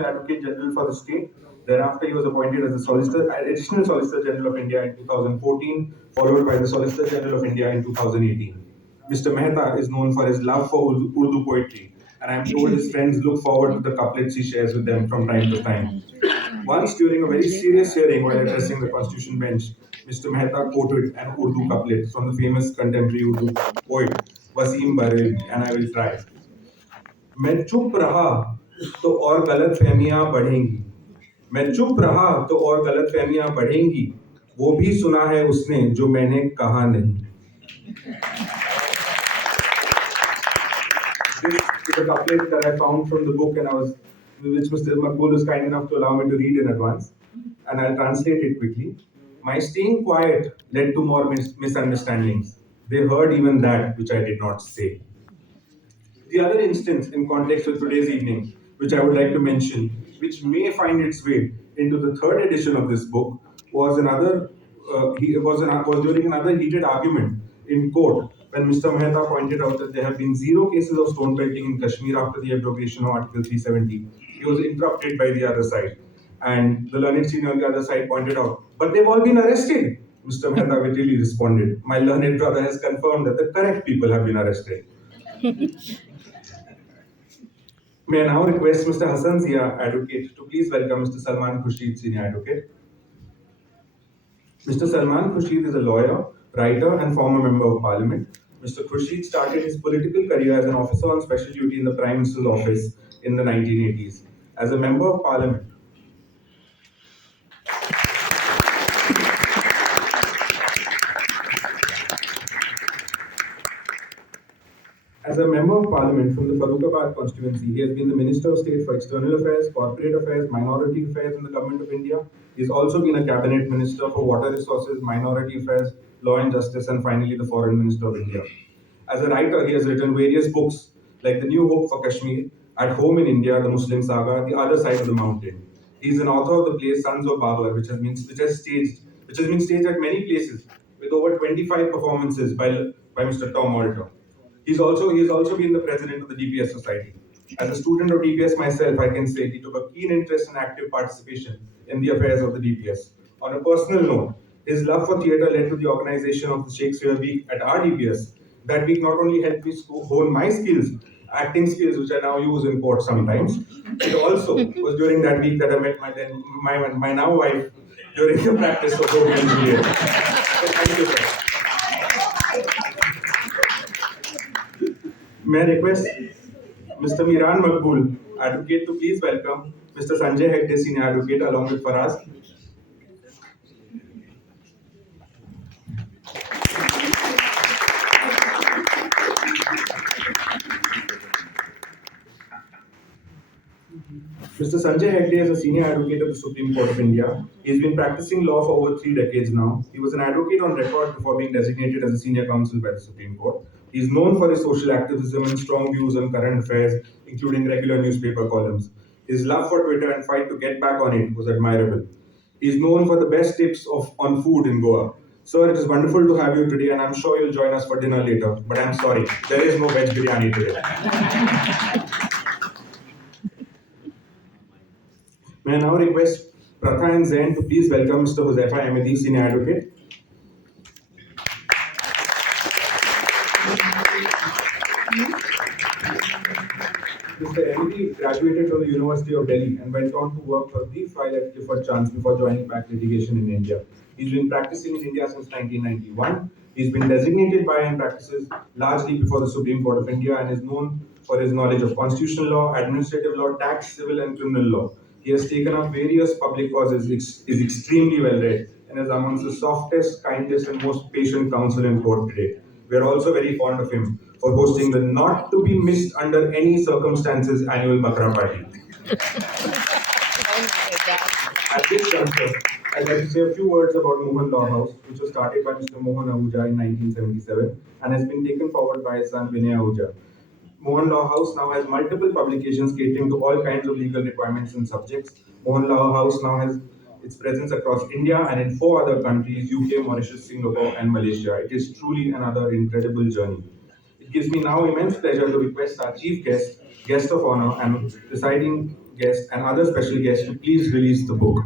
Advocate General for the state. Thereafter, he was appointed as the Additional Solicitor General of India in 2014, followed by the Solicitor General of India in 2018. Mr. Mehta is known for his love for Urdu poetry, and I'm told his friends look forward to the couplets he shares with them from time to time. Once, during a very serious hearing while addressing the Constitution bench, Mr. Mehta quoted an Urdu couplet from the famous contemporary Urdu poet Wasim Barelvi, and I will try. मैं चुप रहा तो और गलत फहमियां बढ़ेंगी मैं चुप रहा तो और गलत फहमियां बढ़ेंगी वो भी सुना है उसने जो मैंने कहा नहीं This is a couplet that I found from the book and which Mr. Maqbool was kind enough to allow me to read in advance and I'll translate it quickly. My staying quiet led to more misunderstandings. They heard even that which I did not say. The other instance in context with today's evening, which I would like to mention, which may find its way into the third edition of this book, was was during another heated argument in court when Mr. Mehta pointed out that there have been zero cases of stone pelting in Kashmir after the abrogation of Article 370. He was interrupted by the other side, and the learned senior on the other side pointed out, "But they've all been arrested." Mr. Mehta wittily responded, "My learned brother has confirmed that the correct people have been arrested." May I now request Mr. Hassan Zia, advocate, to please welcome Mr. Salman Khurshid, senior advocate. Mr. Salman Khurshid is a lawyer, writer, and former member of parliament. Mr. Khurshid started his political career as an officer on special duty in the Prime Minister's office in the 1980s. As a member of parliament, As a member of parliament from the Farrukhabad constituency, he has been the Minister of State for External Affairs, Corporate Affairs, Minority Affairs in the Government of India. He has also been a Cabinet Minister for Water Resources, Minority Affairs, Law and Justice, and finally the Foreign Minister of India. As a writer, he has written various books like The New Hope for Kashmir, At Home in India, The Muslim Saga, The Other Side of the Mountain. He is an author of the play Sons of Babur, which has been staged at many places with over 25 performances by Mr. Tom Alter. He has also been the president of the DPS Society. As a student of DPS myself, I can say he took a keen interest and active participation in the affairs of the DPS. On a personal note, his love for theatre led to the organization of the Shakespeare Week at our DPS. That week not only helped me hone my skills, acting skills, which I now use in court sometimes, it also was during that week that I met my now wife during the practice of Romeo and Juliet. So thank you, sir. May I request Mr. Miran Maqbool, advocate, to please welcome Mr. Sanjay Hegde, senior advocate, along with Faraz. Mr. Sanjay Hegde is a senior advocate of the Supreme Court of India. He has been practicing law for over 3 decades now. He was an advocate on record before being designated as a senior counsel by the Supreme Court. He is known for his social activism and strong views on current affairs, including regular newspaper columns. His love for Twitter and fight to get back on it was admirable. He is known for the best tips on food in Goa. Sir, it is wonderful to have you today, and I'm sure you'll join us for dinner later. But I'm sorry, there is no veg biryani today. May I now request Pratha and Zain to please welcome Mr. Huzaifa Ahmedi, senior advocate. Mr. Ahmedi graduated from the University of Delhi and went on to work for a brief while at Clifford Chance before joining back litigation in India. He's been practicing in India since 1991. He's been designated by and practices largely before the Supreme Court of India and is known for his knowledge of constitutional law, administrative law, tax, civil, and criminal law. He has taken up various public causes, is extremely well read, and is amongst the softest, kindest, and most patient counsel in court today. We are also very fond of him for hosting the not to be missed under any circumstances annual Bakra party. At this juncture, I'd like to say a few words about Mohan Law House, which was started by Mr. Mohan Ahuja in 1977 and has been taken forward by his son Vinay Ahuja. Mohan Law House now has multiple publications catering to all kinds of legal requirements and subjects. Mohan Law House now has its presence across India and in 4 other countries, UK, Mauritius, Singapore, and Malaysia. It is truly another incredible journey. It gives me now immense pleasure to request our chief guest of honor and presiding guest and other special guests to please release the book.